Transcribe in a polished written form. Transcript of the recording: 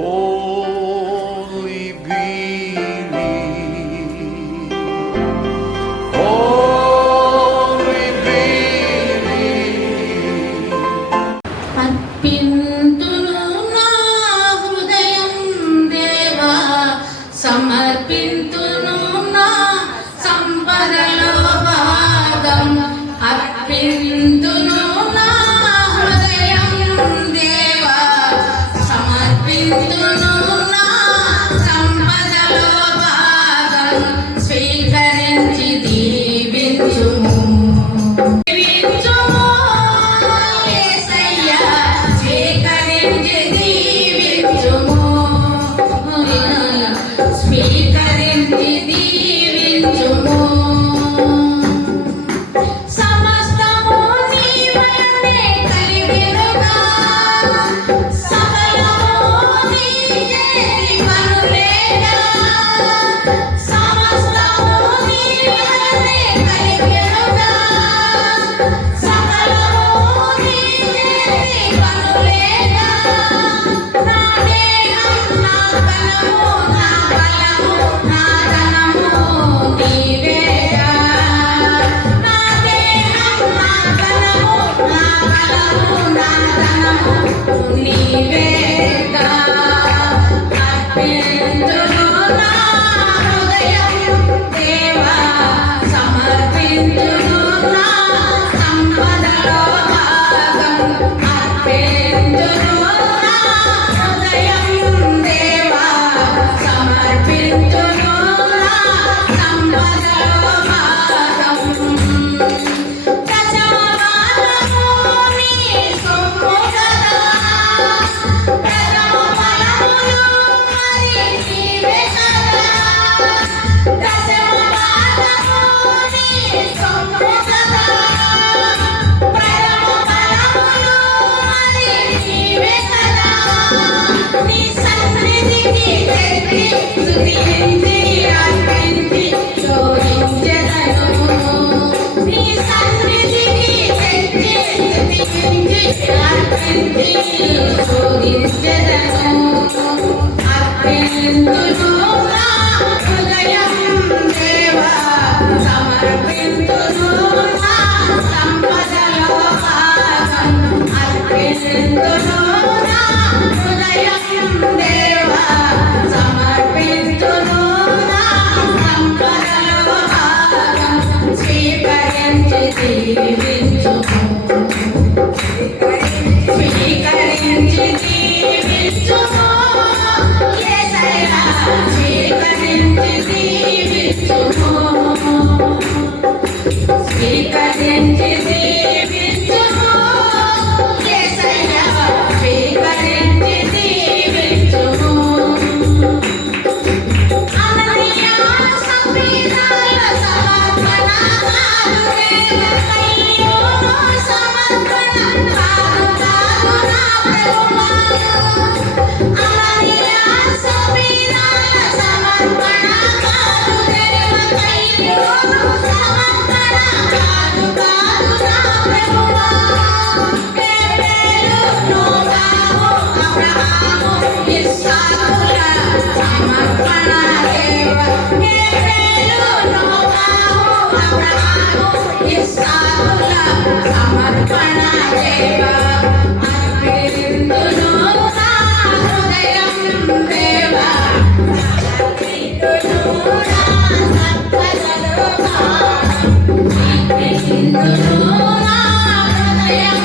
Only believe. Only believe. అర్పింతును నా హృదయం దేవా, సమర్పింతును నా సంపదలో భాగం. అర్పింతును నా హృదయం దేవా, సమర్పింతును నా సంపదలో భాగం. స్వీకరించి దీవించుము. స్వీకరించి దీవించుము. సమస్తము నీ వలనే కలిగెనుగా, సకలము నీ చేతి పనులేగా. సమస్తము నీ వలనే కలిగెనుగా, సకలము నీ చేతి పనులేగా. నా దేహం నా బలము నా బలము నా ధనము నీవేగా. నా దేహం నా బలము నా బలము నా ధనము నీవేగా. అర్పింతును నా హృదయం దేవా, సమర్పింతును నా సంపదలో భాగం. అర్పింతును నా హృదయం దేవా, సమర్పింతును నా సంపదలో భాగం. దశమ భాగము నీ సొమ్ము కదా, ప్రథమ ఫలములు మరి నీవే కదా. దశమ భాగము నీ సొమ్ము కదా, ప్రథమ ఫలములు మరి నీవే కదా. నీ సన్నిధికి తెచ్చి స్తుతించి అర్పించి స్తుతించెదను. నీ సన్నిధికి తెచ్చి స్తుతించి అర్పించి స్తుతించెదను. అర్పింతును నా హృదయం దేవా, సమర్పింతును నా సంపదలో భాగం. అర్పింతును నా హృదయం దేవా, సమర్పింతును నా సంపదలో భాగం. స్వీకరించి దీవించుము. స్వీకరించి దీవించుము. యేసయ్యా, స్వీకరించి దీవించుము. స్వీకరించి దీవించుము. యేసయ్యా, స్వీకరించి దీవించుము. అననీయ సప్రీదాల సమర్పణ కాదు వేలకయ్యో సమర్పణ కాదు కాదు నా ప్రభువా. అననీయ సప్రీదాల సమర్పణ కాదు వేలకయ్యో సమర్పణ కాదు కాదు నా ప్రభువా. హేబెలు, నోవాహు, అబ్రహాము, ఇస్సాకుల సమర్పణ దేవా. హేబెలు, నోవాహు, అబ్రహాము, ఇస్సాకుల సమర్పణ దేవా. అర్పింతును నా హృదయం దేవా, సమర్పింతును నా సంపదలో భాగం. అర్పింతును నా హృదయం